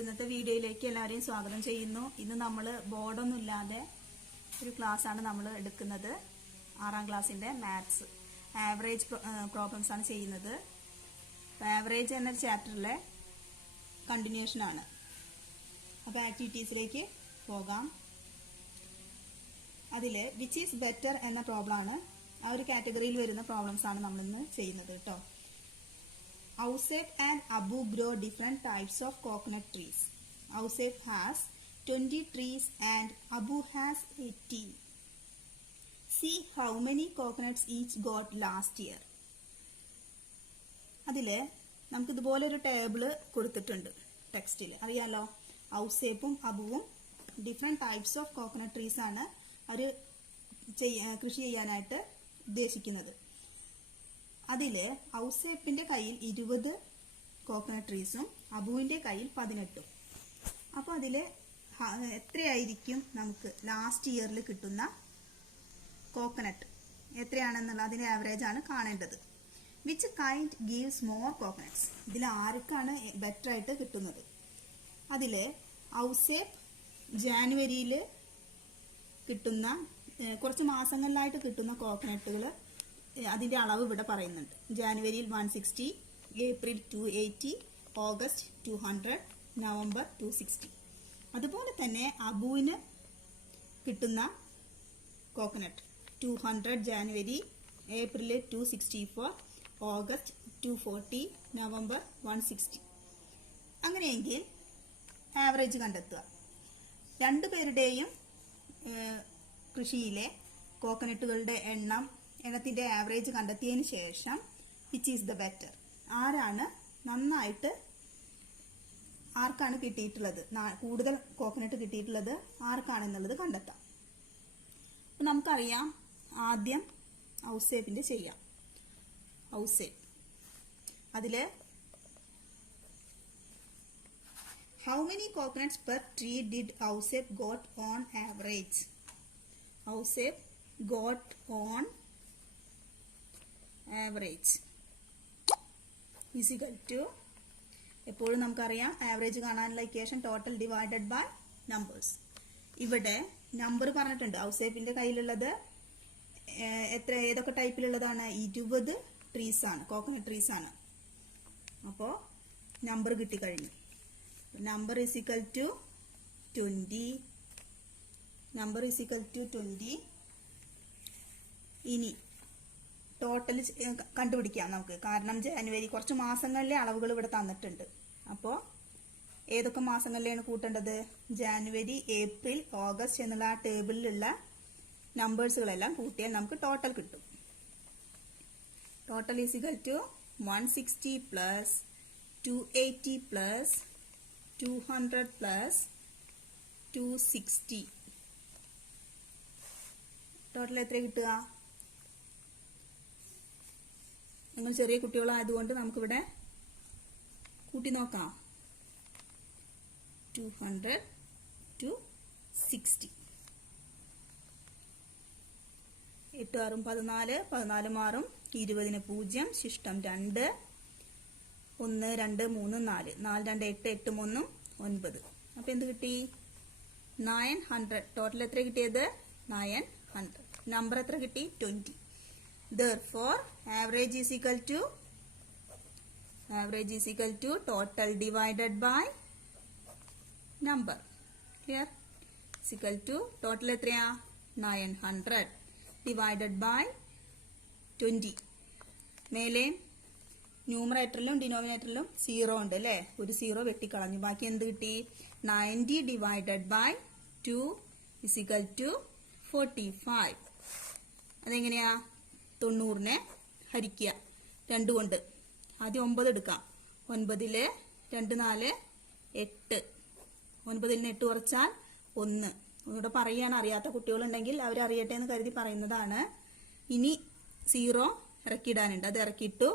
ഇന്നത്തെ വീഡിയോയിലേക്ക് എല്ലാവരെയും സ്വാഗതം ചെയ്യുന്നു. ഇന്ന് നമ്മൾ ബോർഡൊന്നും ഇല്ലാതെ ഒരു ക്ലാസ്സാണ് നമ്മൾ എടുക്കുന്നത്. 6ാം ക്ലാസ്സിൻ്റെ മാത്സ് ആവറേജ് പ്രോബ്ലംസ് ആണ് ചെയ്യുന്നത്. ആവറേജ് എന്ന ചാപ്റ്ററിലെ കണ്ടിന്യൂഷൻ ആണ്. അപ്പോൾ ആക്ടിവിറ്റീസിലേക്ക് പോകാം. അതിൽ വിച്ച് ഈസ് ബെറ്റർ എന്ന പ്രോബ്ലമാണ്, ആ ഒരു കാറ്റഗറിയിൽ വരുന്ന പ്രോബ്ലംസ് ആണ് നമ്മളിന്ന് ചെയ്യുന്നത് കേട്ടോ. Ausef and Abu grow different types of coconut trees. Ausef has 20 trees and Abu has 80. See how many coconuts each got last year. അതിൽ നമുക്ക് ഇതുപോലെ ഒരു ടേബിള് കൊടുത്തിട്ടുണ്ട് ടെക്സ്റ്റിൽ. അറിയാലോ, ഔസേപ്പും അബുവും different types of coconut trees ആണ് അവർ കൃഷി ചെയ്യാനായിട്ട് ഉദ്ദേശിക്കുന്നത്. അതിൽ ഔസേപ്പിൻ്റെ കയ്യിൽ 20 കോക്കനട്ട് ട്രീസും അബുവിൻ്റെ കയ്യിൽ 18. അപ്പോൾ അതിൽ എത്രയായിരിക്കും നമുക്ക് ലാസ്റ്റ് ഇയറിൽ കിട്ടുന്ന കോക്കനട്ട് എത്രയാണെന്നുള്ള അതിൻ്റെ ആവറേജ് ആണ് കാണേണ്ടത്. Which kind gives more coconuts, ഇതിൽ ആർക്കാണ് ബെറ്റർ ആയിട്ട് കിട്ടുന്നത്. അതിൽ ഔസേപ്പ് ജാനുവരിയിൽ കിട്ടുന്ന കുറച്ച് മാസങ്ങളിലായിട്ട് കിട്ടുന്ന കോക്കനട്ടുകൾ അതിൻ്റെ അളവ് ഇവിടെ പറയുന്നുണ്ട്. ജാനുവരിയിൽ 160, ഏപ്രിൽ 280, ഓഗസ്റ്റ് 200, നവംബർ 260. അതുപോലെ തന്നെ അബുവിന് കിട്ടുന്ന coconut 200 January, April 264, August 240, November 160. അങ്ങനെയെങ്കിൽ ആവറേജ് കണ്ടെത്തുക. രണ്ടുപേരുടെയും കൃഷിയിലെ കോക്കനട്ടുകളുടെ എണ്ണത്തിൻ്റെ ആവറേജ് കണ്ടെത്തിയതിന് ശേഷം വിച്ച് ഈസ് ദ ബെറ്റർ, ആരാണ് നന്നായിട്ട്, ആർക്കാണ് കിട്ടിയിട്ടുള്ളത്, കൂടുതൽ കോക്കനട്ട് കിട്ടിയിട്ടുള്ളത് ആർക്കാണെന്നുള്ളത് കണ്ടെത്താം. അപ്പം നമുക്കറിയാം, ആദ്യം ഔസേപ്പിൻ്റെ ചെയ്യാം. ഔസേപ്പ് അതിൽ how many coconuts per tree did Ouseph got on average. Ouseph got on average is equal to, എപ്പോഴും നമുക്കറിയാം ആവറേജ് കാണാനുള്ള equation total divided by numbers. ഇവിടെ നമ്പർ പറഞ്ഞിട്ടുണ്ട്. ഔസേപ്പിന്റെ കയ്യിലുള്ളത് ഏതൊക്കെ ടൈപ്പിലുള്ളതാണ്? 20 ട്രീസ് ആണ്, കോക്കനട്ട് ട്രീസ് ആണ്. അപ്പോൾ നമ്പർ കിട്ടിക്കഴിഞ്ഞു. Number is equal to 20. Number is equal to 20. ഇനി ടോട്ടൽ കണ്ടുപിടിക്കാം നമുക്ക്. കാരണം ജനുവരി കുറച്ച് മാസങ്ങളിലെ അളവുകൾ ഇവിടെ തന്നിട്ടുണ്ട്. അപ്പോൾ ഏതൊക്കെ മാസങ്ങളിലാണ് കൂട്ടേണ്ടത്? ജനുവരി, ഏപ്രിൽ, ഓഗസ്റ്റ് എന്നുള്ള ആ ടേബിളിലുള്ള നമ്പേഴ്സുകളെല്ലാം കൂട്ടിയാൽ നമുക്ക് ടോട്ടൽ കിട്ടും. Total is equal to 160 plus 280 plus 200 plus 260. Total എത്ര കിട്ടുക? നിങ്ങൾ ചെറിയ കുട്ടികളായതുകൊണ്ട് നമുക്കിവിടെ കൂട്ടി നോക്കാം. 200 to 60. 8 6 14, 14 6 20, 0, ശിഷ്ടം 2, 1 2 3 4, 4 2 8, 8 3 9. അപ്പോൾ എന്ത് കിട്ടി? 900. ടോട്ടൽ എത്ര കിട്ടിയത്? 900. നമ്പർ എത്ര കിട്ടി? 20. Therefore, average is equal to total divided by number. Clear? Is equal to total എത്രയാ? 900 divided by 20. മേലെ ന്യൂമറേറ്ററിലും ഡിനോമിനേറ്ററിലും 0 ഉണ്ട് അല്ലേ? ഒരു 0 വെട്ടിക്കളഞ്ഞു. ബാക്കി എന്ത് കിട്ടി? 90 divided by 2 is equal to 45. അതെങ്ങനെയാ? 90നെ ഹരിക്കുക 2 കൊണ്ട്. ആദ്യം 9 എടുക്കാം. 9ൽ 2 4 8. 9ൽ നിന്ന് 8 കുറച്ചാൽ 1. ഒന്നുകൂടെ പറയുകയാണ്. അറിയാത്ത കുട്ടികളുണ്ടെങ്കിൽ അവരറിയട്ടെ എന്ന് കരുതി പറയുന്നതാണ്. ഇനി 0 ഇറക്കിയിടാനുണ്ട്. അത് ഇറക്കിയിട്ടു.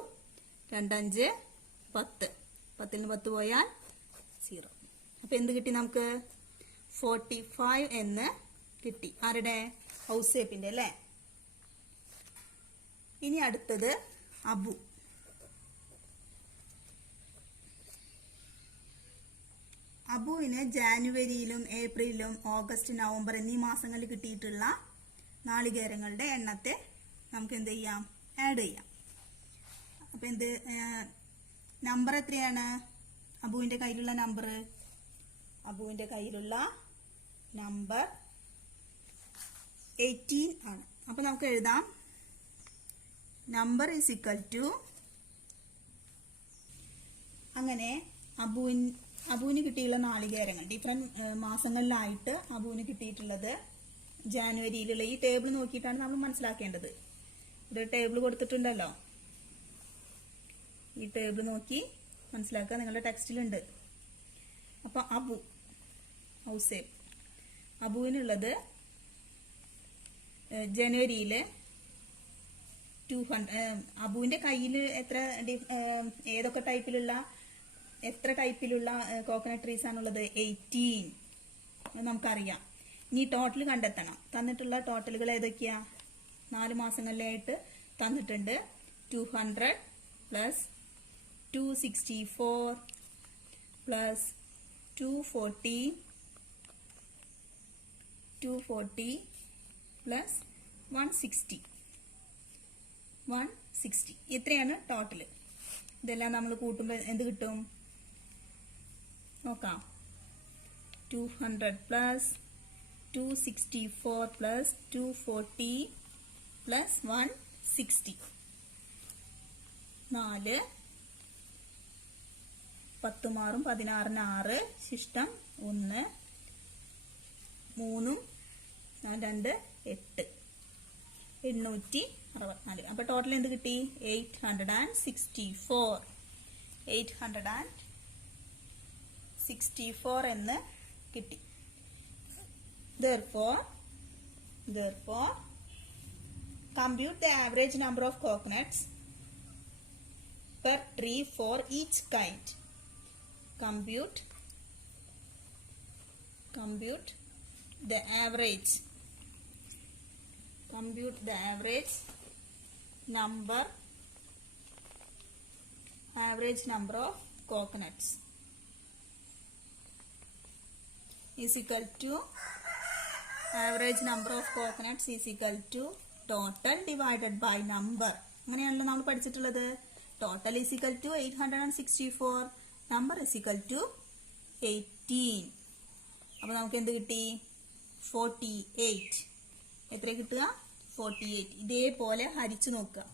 2 5 10. 10ൽ നിന്ന് 10 പോയാൽ 0. അപ്പം എന്ത് കിട്ടി നമുക്ക്? 45 എന്ന് കിട്ടി. ആരുടെ? ഔസേപ്പിന്റെ അല്ലേ? ഇനി അടുത്തത് അബുവിന് ജാനുവരിയിലും ഏപ്രിലും ഓഗസ്റ്റ് നവംബർ എന്നീ മാസങ്ങളിൽ കിട്ടിയിട്ടുള്ള നാളികേരങ്ങളുടെ എണ്ണത്തെ നമുക്ക് എന്ത് ചെയ്യാം, ആഡ് ചെയ്യാം. അപ്പം എന്ത് നമ്പർ എത്രയാണ് അബുവിൻ്റെ കയ്യിലുള്ള നമ്പർ? അബുവിൻ്റെ കയ്യിലുള്ള നമ്പർ 18 ആണ്. അപ്പം നമുക്ക് എഴുതാം നമ്പർ ഈസ് ഈക്വൽ ടു, അങ്ങനെ അബുവിന് കിട്ടിയുള്ള നാളികേരങ്ങൾ ഡിഫറെന്റ് മാസങ്ങളിലായിട്ട് അബുവിന് കിട്ടിയിട്ടുള്ളത് ജാനുവരിയിലുള്ള ഈ ടേബിൾ നോക്കിയിട്ടാണ് നമ്മൾ മനസ്സിലാക്കേണ്ടത്. ഒരു ടേബിൾ കൊടുത്തിട്ടുണ്ടല്ലോ, ഈ ടേബിൾ നോക്കി മനസ്സിലാക്കുക, നിങ്ങളുടെ ടെക്സ്റ്റിലുണ്ട്. അപ്പൊ ഔസേബ് അബുവിനുള്ളത് ജനുവരിയില് 200. അബുവിന്റെ കയ്യിൽ ഏതൊക്കെ ടൈപ്പിലുള്ള കോക്കനട്ട് ട്രീസ് ആണുള്ളത്? 18. നമുക്കറിയാം. ഇനി ടോട്ടൽ കണ്ടെത്തണം. തന്നിട്ടുള്ള ടോട്ടലുകൾ ഏതൊക്കെയാ? 4 മാസങ്ങളിലായിട്ട് തന്നിട്ടുണ്ട്. 200 പ്ലസ് 264 പ്ലസ് 240 പ്ലസ് 160. ഇത്രയാണ് ടോട്ടൽ. ഇതെല്ലാം നമ്മൾ കൂട്ടുമ്പോൾ എന്ത് കിട്ടും നോക്കാം. 200 പ്ലസ് 264 പ്ലസ് 240 പ്ലസ് 160. 4 10 മാറും 16 6 ശിഷ്ടം 1 3 2 8 864. അപ്പൊ ടോട്ടൽ എന്ത് കിട്ടി? 864 എന്ന് കിട്ടി. Therefore compute the average number of coconuts per tree for each kind. Compute the average number of coconuts is equal to average number of coconuts is equal to total divided by number. അങ്ങനെയാണല്ലോ നമ്മൾ പഠിച്ചിട്ടുള്ളത്. Total is equal to 864, number is equal to 18. അപ്പോൾ നമുക്ക് എന്ത് കിട്ടി? 48. എത്ര കിട്ടുക? 48. ഇതേപോലെ ഹരിച്ചു നോക്കുക.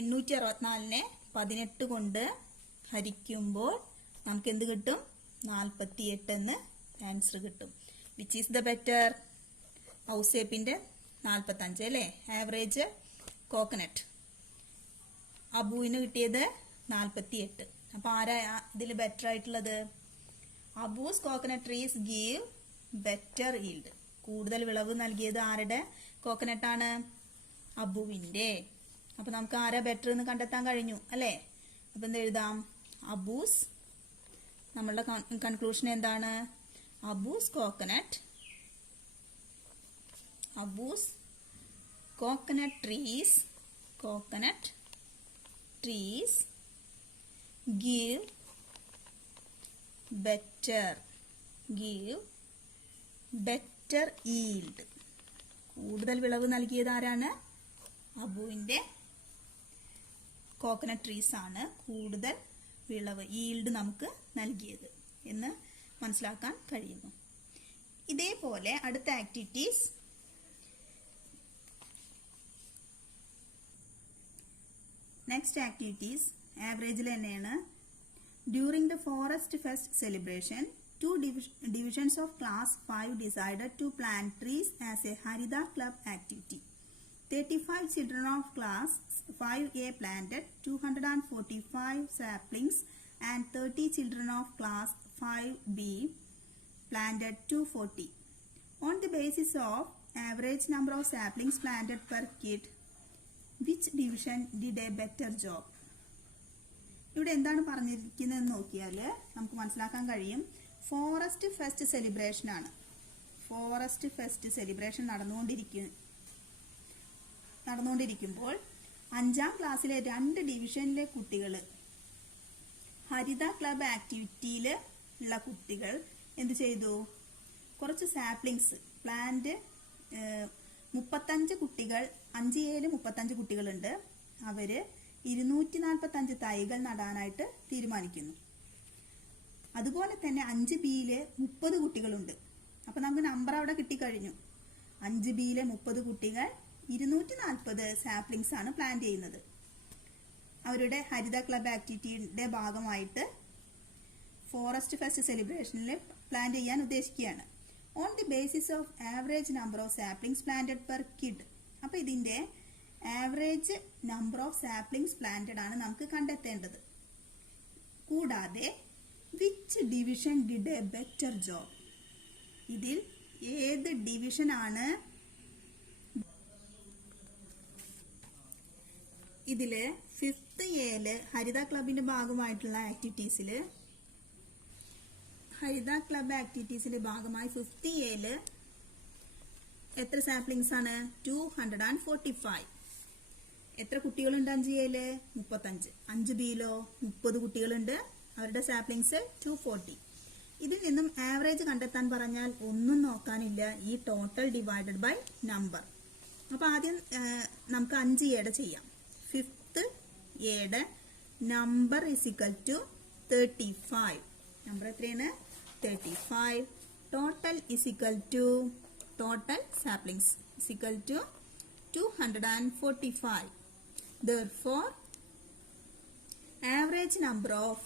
864നെ 18 കൊണ്ട് ഹരിക്കുമ്പോൾ നമുക്ക് എന്ത് കിട്ടും? 48 എന്ന് ആൻസർ കിട്ടും. Which is the better? ഔസേപ്പിന്റെ 45 അല്ലേ? Average coconut. അബുവിന് കിട്ടിയത് 48. അപ്പൊ ആരാ ഇതിൽ ബെറ്റർ ആയിട്ടുള്ളത്? Abu's coconut trees give better yield. കൂടുതൽ വിളവ് നൽകിയത് ആരുടെ കോക്കനട്ടാണ്? അബുവിന്റെ. അപ്പൊ നമുക്ക് ആരാ ബെറ്റർ എന്ന് കണ്ടെത്താൻ കഴിഞ്ഞു അല്ലേ? അപ്പൊ എന്ത് എഴുതാം? അബൂസ്. നമ്മളുടെ കൺക്ലൂഷൻ എന്താണ്? അബൂസ് coconut trees give better yield. കൂടുതൽ വിളവ് നൽകിയത് ആരാണ്? അബുവിന്റെ കോക്കനട്ട് ട്രീസ് ആണ് കൂടുതൽ വിളവ് ഈൽഡ് നമുക്ക് നൽകിയത് എന്ന് മനസ്സിലാക്കാൻ കഴിയുന്നു. ഇതേപോലെ അടുത്ത ആക്ടിവിറ്റീസ് നെക്സ്റ്റ് ആക്ടിവിറ്റീസ് ആവറേജിൽ തന്നെയാണ്. During the forest fest celebration 2 divisions of class 5 decided to plant trees as a Harida club activity. 35 children of class 5A planted 245 saplings and 30 children of class 5B planted 240. On the basis of average number of saplings planted per kid, which division did a better job? ഇവിടെ എന്താണ് പറഞ്ഞിരിക്കുന്നതെന്ന് നോക്കിയാൽ നമുക്ക് മനസ്സിലാക്കാൻ കഴിയും. Forest fest celebration ആണ്. Forest fest celebration നടന്നുകൊണ്ടിരിക്കുമ്പോൾ 5ാം ക്ലാസ്സിലെ 2 ഡിവിഷനിലെ കുട്ടികൾ ഹരിത ക്ലബ് ആക്ടിവിറ്റിയിൽ ഉള്ള കുട്ടികൾ എന്ത് ചെയ്തു? കുറച്ച് സാപ്ലിങ്സ് പ്ലാന്റ് 35 കുട്ടികൾ 5A 35 കുട്ടികളുണ്ട്. അവര് 245 തൈകൾ നടാനായിട്ട് തീരുമാനിക്കുന്നു. അതുപോലെ തന്നെ 5B 30 കുട്ടികളുണ്ട്. അപ്പൊ നമുക്ക് നമ്പർ അവിടെ കിട്ടിക്കഴിഞ്ഞു. 5B 30 കുട്ടികൾ 240 സാപ്ലിങ്സ് ആണ് പ്ലാന്റ് ചെയ്യുന്നത്. അവരുടെ ഹരിത ക്ലബ് ആക്ടിവിറ്റിയുടെ ഭാഗമായിട്ട് ഫോറസ്റ്റ് ഫെസ്റ്റ് സെലിബ്രേഷനിൽ പ്ലാന്റ് ചെയ്യാൻ ഉദ്ദേശിക്കുകയാണ്. On the basis of average number of saplings planted per kid. അപ്പൊ ഇതിന്റെ average number of saplings planted ആണ് നമുക്ക് കണ്ടെത്തേണ്ടത്. കൂടാതെ which division did a better job. ഇതിൽ ഏത് ഡിവിഷൻ ആണ് ഇതില് 5th A ഹരിത ക്ലബിന്റെ ഭാഗമായിട്ടുള്ള ആക്ടിവിറ്റീസില് ഭാഗമായി 5th A എത്ര സാപ്ലിങ്സ് ആണ്? 245. എത്ര കുട്ടികളുണ്ട് 5A 35. 5B 30 കുട്ടികളുണ്ട്. അവരുടെ സാപ്ലിങ്സ് 240. ഇതിൽ നിന്നും ആവറേജ് കണ്ടെത്താൻ പറഞ്ഞാൽ ഒന്നും നോക്കാനില്ല, ഈ ടോട്ടൽ ഡിവൈഡഡ് ബൈ നമ്പർ. അപ്പൊ ആദ്യം നമുക്ക് 5A ചെയ്യാം. 5th A number is equal to 35. Number എത്രയാണ്? 35. Total is equal to total saplings is equal to 245. Therefore, average number of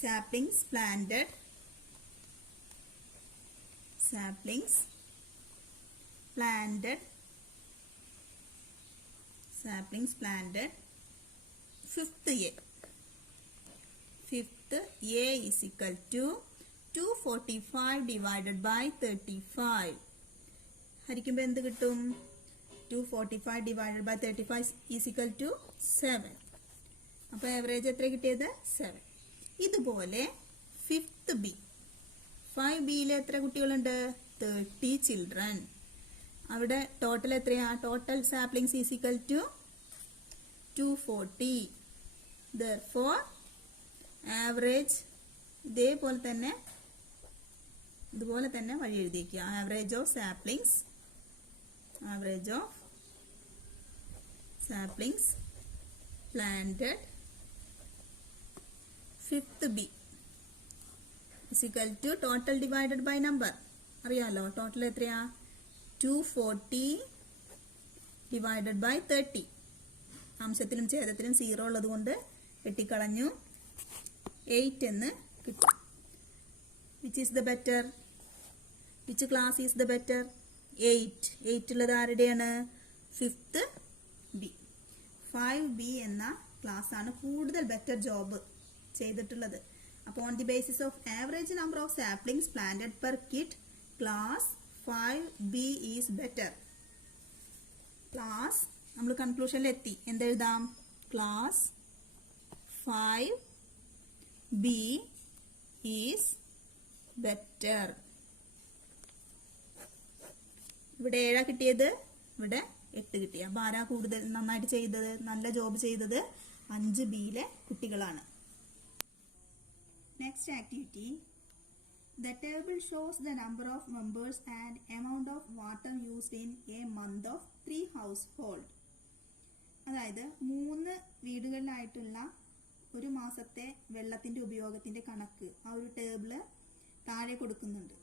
saplings planted 5th A. 5th A is equal to 245 divided by 35. ഹരിക്കുമ്പോൾ എന്ത് കിട്ടും? 245 divided by 35 is equal to 7. അപ്പോൾ average എത്ര കിട്ടിയത്? 7. ഇതുപോലെ 5th B. 5B എത്ര കുട്ടികളുണ്ട്? 30 children. അവിടെ ടോട്ടൽ എത്രയാ? Total saplings is equal to 240. Therefore, average ഇതുപോലെ തന്നെ വഴി എഴുതിയിരിക്കുക. Average of saplings planted 5th B is equal to total divided by number. അറിയാലോ ടോട്ടൽ എത്രയാ? 240 ഡിവൈഡഡ് ബൈ 30. അംശത്തിലും ഛേദത്തിലും 0 ഉള്ളത് കൊണ്ട് വെട്ടിക്കളഞ്ഞു. 8 എന്ന് കിട്ടും. Which class is the better? 8 ഉള്ളത് ആരുടെയാണ്? 5th B. 5B എന്ന ക്ലാസ് ആണ് കൂടുതൽ ബെറ്റർ ജോബ് ചെയ്തിട്ടുള്ളത്. അപ്പോൾ on the basis of average number of saplings planted per kid, class 5B is better. Class നമ്മൾ കൺക്ലൂഷനിൽ എത്തി. എന്തെഴുതാം? Class 5B is better. ഇവിടെ 7 കിട്ടിയത്, ഇവിടെ 8 കിട്ടി. അപ്പൊ ആരാ കൂടുതൽ നന്നായിട്ട് ചെയ്തത്, നല്ല ജോബ് ചെയ്തത്? 5B കുട്ടികളാണ്. Next activity. The table shows the number of members and amount of water used in a month of 3 households. അതായത് 3 വീടുകളിലായിട്ടുള്ള ഒരു മാസത്തെ വെള്ളത്തിന്റെ ഉപയോഗത്തിന്റെ കണക്ക് ആ ഒരു ടേബിള് താഴെ കൊടുക്കുന്നുണ്ട്.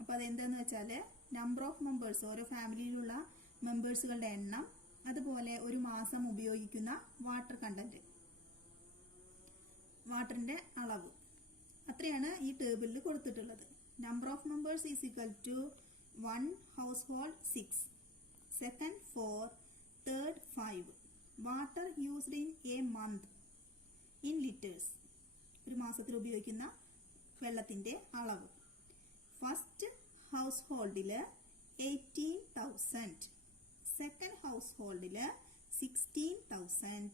അപ്പോൾ അതെന്താന്ന് വെച്ചാല് നമ്പർ ഓഫ് മെമ്പേഴ്സ്, ഓരോ ഫാമിലിയിലുള്ള മെമ്പേഴ്സുകളുടെ എണ്ണം, അതുപോലെ ഒരു മാസം ഉപയോഗിക്കുന്ന വാട്ടർ കണ്ടന്റ്, വാട്ടറിന്റെ അളവ്, അത്രയാണ് ഈ ടേബിളിൽ കൊടുത്തിട്ടുള്ളത്. Number of members is equal to 1 household 6, second 4, third 5. Water used in a month in litres, ഒരു മാസത്തിൽ ഉപയോഗിക്കുന്ന വെള്ളത്തിന്റെ അളവ്. ഫസ്റ്റ് ഹൗസ് ഹോൾഡില് 18,000, സെക്കൻഡ് ഹൗസ് ഹോൾഡില് 16,000,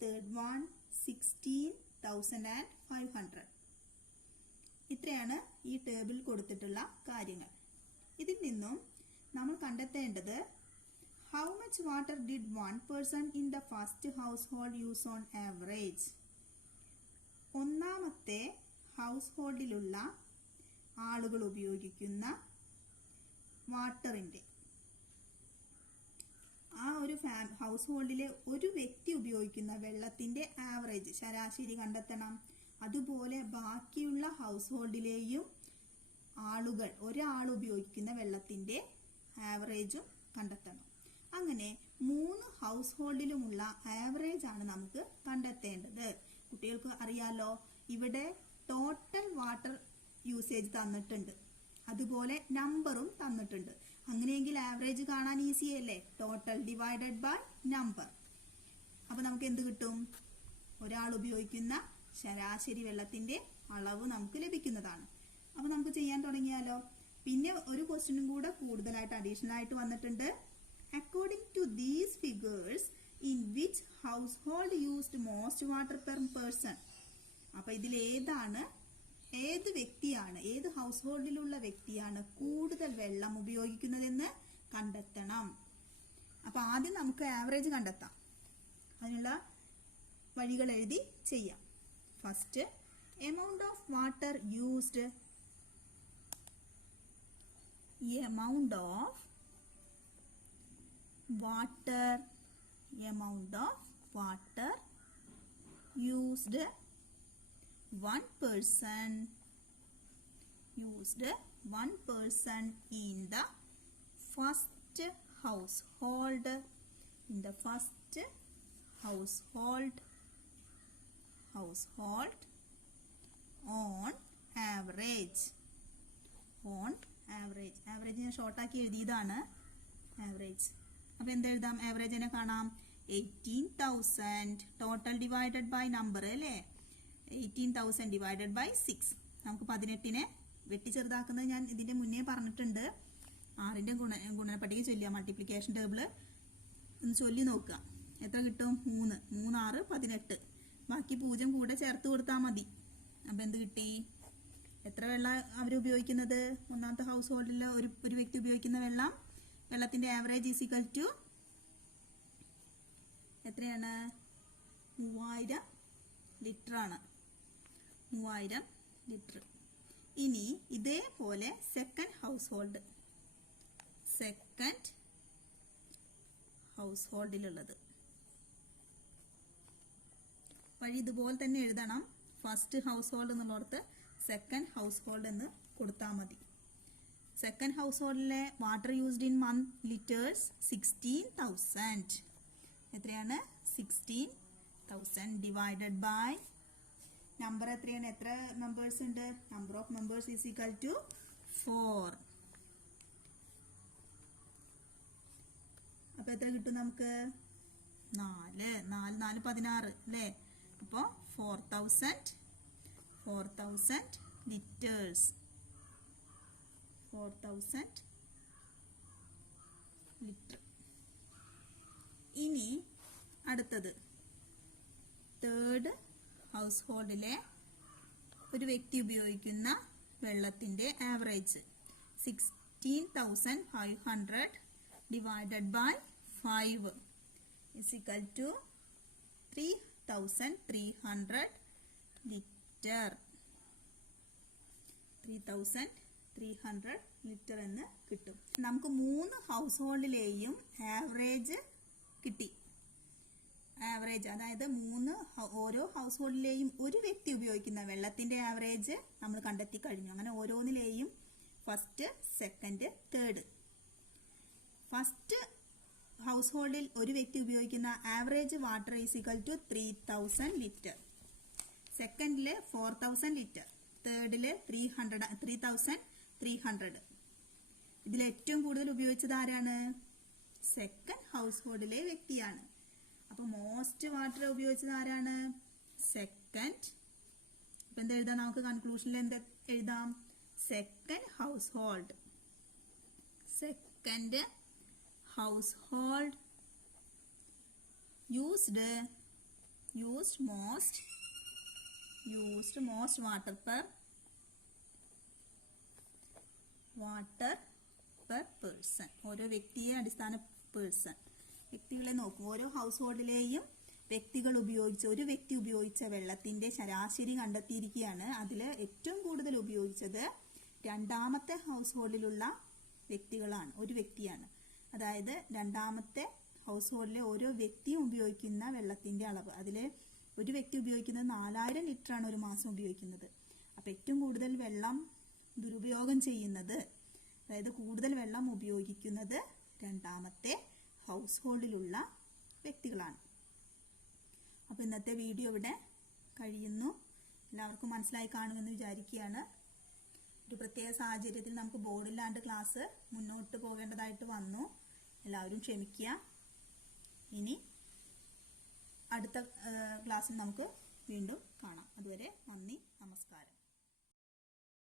തേർഡ് വൺ 16,500. ഇത്രയാണ് ഈ ടേബിൾ കൊടുത്തിട്ടുള്ള കാര്യങ്ങൾ. ഇതിൽ നിന്നും നമ്മൾ കണ്ടെത്തേണ്ടത് how much water did one person in the first household use on average? ഒന്നാമത്തെ ഹൗസ് ഹോൾഡിലുള്ള ആളുകൾ ഉപയോഗിക്കുന്ന വാട്ടറിൻ്റെ ആ ഒരു ഹൗസ് ഹോൾഡിലെ ഒരു വ്യക്തി ഉപയോഗിക്കുന്ന വെള്ളത്തിന്റെ ആവറേജ് ശരാശരി കണ്ടെത്തണം. അതുപോലെ ബാക്കിയുള്ള ഹൗസ് ഹോൾഡിലെയും ആളുകൾ ഒരാൾ ഉപയോഗിക്കുന്ന വെള്ളത്തിന്റെ ആവറേജും കണ്ടെത്തണം. അങ്ങനെ 3 ഹൗസ് ഹോൾഡിലുമുള്ള ആവറേജ് ആണ് നമുക്ക് കണ്ടെത്തേണ്ടത്. കുട്ടികൾക്ക് അറിയാലോ, ഇവിടെ ടോട്ടൽ വാട്ടർ യൂസേജ് തന്നിട്ടുണ്ട്, അതുപോലെ നമ്പറും തന്നിട്ടുണ്ട്. അങ്ങനെയെങ്കിൽ ആവറേജ് കാണാൻ ഈസി അല്ലേ? Total divided by number. അപ്പൊ നമുക്ക് എന്ത് കിട്ടും? ഒരാൾ ഉപയോഗിക്കുന്ന ശരാശരി വെള്ളത്തിന്റെ അളവ് നമുക്ക് ലഭിക്കുന്നതാണ്. അപ്പൊ നമുക്ക് ചെയ്യാൻ തുടങ്ങിയാലോ. പിന്നെ ഒരു ക്വസ്റ്റ്യനും കൂടെ കൂടുതലായിട്ട് അഡീഷണൽ ആയിട്ട് വന്നിട്ടുണ്ട്. According to these figures in which household used most water per person. അപ്പൊ ഇതിൽ ഏത് വ്യക്തിയാണ്, ഏത് ഹൗസ് ഹോൾഡിലുള്ള വ്യക്തിയാണ് കൂടുതൽ വെള്ളം ഉപയോഗിക്കുന്നതെന്ന് കണ്ടെത്തണം. അപ്പൊ ആദ്യം നമുക്ക് ആവറേജ് കണ്ടെത്താം. അതിനുള്ള വഴികൾ എഴുതി ചെയ്യാം. First, amount of water used. amount of water used one person in the first household on average. Average ഞാൻ ഷോർട്ടാക്കി എഴുതിയതാണ് ആവറേജ്. അപ്പൊ എന്തെഴുതാം? ആവറേജിനെ കാണാം 18,000 ടോട്ടൽ ഡിവൈഡഡ് ബൈ നമ്പർ അല്ലേ? 18,000 ഡിവൈഡഡ് ബൈ 6. നമുക്ക് 18നെ വെട്ടി ചെറുതാക്കുന്നത് ഞാൻ ഇതിന്റെ മുന്നേ പറഞ്ഞിട്ടുണ്ട്. 6ന്റെ ഗുണനപ്പട്ടിക ചൊല്ലുക, മൾട്ടിപ്ലിക്കേഷൻ ടേബിള് ഒന്ന് ചൊല്ലി നോക്കുക. എത്ര കിട്ടും? 3 6 18. ബാക്കി 0 കൂടെ ചേർത്ത് കൊടുത്താൽ മതി. അപ്പൊ എന്ത് കിട്ടി? എത്ര വെള്ളം അവർ ഉപയോഗിക്കുന്നത്? ഒന്നാമത്തെ ഹൗസ് ഹോൾഡിൽ ഒരു വ്യക്തി ഉപയോഗിക്കുന്ന വെള്ളത്തിന്റെ ആവറേജ് ഈസ് ഈക്വൽ ടു എത്രയാണ്? 3000 ലിറ്റർ ആണ്. 3000 ലിറ്റർ. ഇനി ഇതേപോലെ സെക്കൻഡ് ഹൗസ് ഹോൾഡിലുള്ളത് വഴി ഇതുപോലെ തന്നെ എഴുതണം. ഫസ്റ്റ് ഹൗസ് ഹോൾഡ് എന്നുള്ളടത്ത് സെക്കൻഡ് ഹൗസ് ഹോൾഡ് എന്ന് കൊടുത്താൽ മതി. സെക്കൻഡ് ഹൗസ് ഹോൾഡിലെ water used in month litres 16,000. എത്രയാണ്? 16,000 ഡിവൈഡഡ് ബൈ നമ്പർ എത്രയാണ്? എത്ര മെമ്പേഴ്സ് ഉണ്ട്? Number of members is equal to 4. അപ്പൊ എത്ര കിട്ടും നമുക്ക്? 4 16 അല്ലേ? അപ്പോ 4,000 ലിറ്റേഴ്സ്. 4,000 ലിറ്റർ. ഇനി അടുത്തത് തേർഡ് ഹൗസ് ഹോൾഡിലെ ഒരു വ്യക്തി ഉപയോഗിക്കുന്ന വെള്ളത്തിന്റെ average 16,500 divided by 5 is equal to 3,300 litre. 3,300 litre എന്ന് കിട്ടും. നമുക്ക് 3 ഹൗസ് ഹോൾഡിലെയും ആവറേജ് കിട്ടി. ആവറേജ് അതായത് ഓരോ ഹൗസ് ഹോൾഡിലെയും ഒരു വ്യക്തി ഉപയോഗിക്കുന്ന വെള്ളത്തിന്റെ ആവറേജ് നമ്മൾ കണ്ടെത്തി കഴിഞ്ഞു. അങ്ങനെ ഓരോന്നിലെയും ഫസ്റ്റ്, സെക്കൻഡ്, തേർഡ്. ഫസ്റ്റ് ഹൗസ് ഹോൾഡിൽ ഒരു വ്യക്തി ഉപയോഗിക്കുന്ന average water is equal to 3,000 litre. സെക്കൻഡില് 4,000 ലിറ്റർ. തേർഡില് 3,300. ഇതിൽ ഏറ്റവും കൂടുതൽ ഉപയോഗിച്ചത് ആരാണ്? സെക്കൻഡ് ഹൗസ് ഹോൾഡിലെ വ്യക്തിയാണ്. അപ്പൊ മോസ്റ്റ് വാട്ടർ ഉപയോഗിച്ചത് ആരാണ്? സെക്കൻഡ്. അപ്പൊ എന്താ എഴുതാം? നമുക്ക് കൺക്ലൂഷനിൽ എന്താ എഴുതാം? Second house hold. Second household used most water per person. ഓരോ വ്യക്തിയെ പേഴ്സൺ. വ്യക്തികളെ നോക്കും. ഓരോ ഹൗസ് ഹോൾഡിലെയും ഒരു വ്യക്തി ഉപയോഗിച്ച വെള്ളത്തിന്റെ ശരാശരി കണ്ടെത്തിയിരിക്കുകയാണ്. അതിൽ ഏറ്റവും കൂടുതൽ ഉപയോഗിച്ചത് രണ്ടാമത്തെ ഹൗസ് ഹോൾഡിലുള്ള വ്യക്തികളാണ്. ഒരു വ്യക്തിയാണ്. അതായത് രണ്ടാമത്തെ ഹൗസ് ഹോൾഡിലെ ഓരോ വ്യക്തിയും ഉപയോഗിക്കുന്ന വെള്ളത്തിന്റെ അളവ്. അതിൽ ഒരു വ്യക്തി ഉപയോഗിക്കുന്നത് 4000 ലിറ്ററാണ് ഒരു മാസം ഉപയോഗിക്കുന്നത്. അപ്പം ഏറ്റവും കൂടുതൽ വെള്ളം ദുരുപയോഗം ചെയ്യുന്നത്, അതായത് കൂടുതൽ വെള്ളം ഉപയോഗിക്കുന്നത് രണ്ടാമത്തെ ഹൗസ് ഹോൾഡിലുള്ള വ്യക്തികളാണ്. അപ്പോൾ ഇന്നത്തെ വീഡിയോ ഇവിടെ കഴിയുന്നു. എല്ലാവർക്കും മനസ്സിലായി കാണുമെന്ന് വിചാരിക്കുകയാണ്. ഒരു പ്രത്യേക സാഹചര്യത്തിൽ നമുക്ക് ബോർഡില്ലാണ്ട് ക്ലാസ് മുന്നോട്ട് പോകേണ്ടതായിട്ട് വന്നു. എല്ലാവരും ക്ഷമിക്കുക. ഇനി അടുത്ത ക്ലാസ്സിൽ നമുക്ക് വീണ്ടും കാണാം. അതുവരെ നന്ദി, നമസ്കാരം.